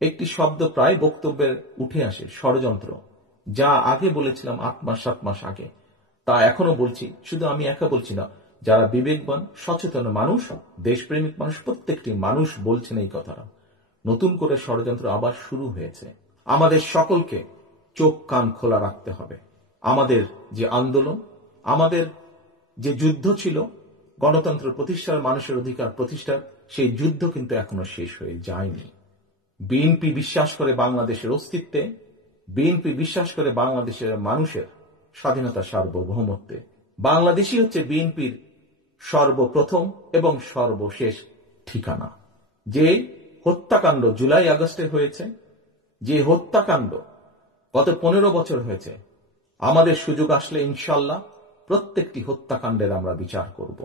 একটি শব্দ প্রায় বক্তব্যের উঠে আসে, ষড়যন্ত্র। যা আগে বলেছিলাম 8 মাস 7 মাস আগে, তা এখনো বলছি। শুধু আমি একা বলছি না, যারা বিবেকবান সচেতন মানুষ, দেশপ্রেমিক মানুষ, প্রত্যেকটি মানুষ বলছেন এই কথাটা। নতুন করে ষড়যন্ত্র আবার শুরু হয়েছে। আমাদের সকলকে চোখ কান খোলা রাখতে হবে। আমাদের যে আন্দোলন, আমাদের যে যুদ্ধ ছিল গণতন্ত্র প্রতিষ্ঠার, মানুষের অধিকার প্রতিষ্ঠার, সেই যুদ্ধ কিন্তু এখনো শেষ হয়ে যায়নি। বিএনপি বিশ্বাস করে বাংলাদেশের অস্তিত্বে, বিএনপি বিশ্বাস করে বাংলাদেশের মানুষের স্বাধীনতা, সার্বভৌমত্বে। বাংলাদেশই হচ্ছে বিএনপির সর্বপ্রথম এবং সর্বশেষ ঠিকানা। যে হত্যাকাণ্ড জুলাই আগস্টে হয়েছে, যে হত্যাকাণ্ড গত 15 বছর হয়েছে, আমাদের সুযোগ আসলে ইনশাল্লাহ প্রত্যেকটি হত্যাকাণ্ডের আমরা বিচার করব।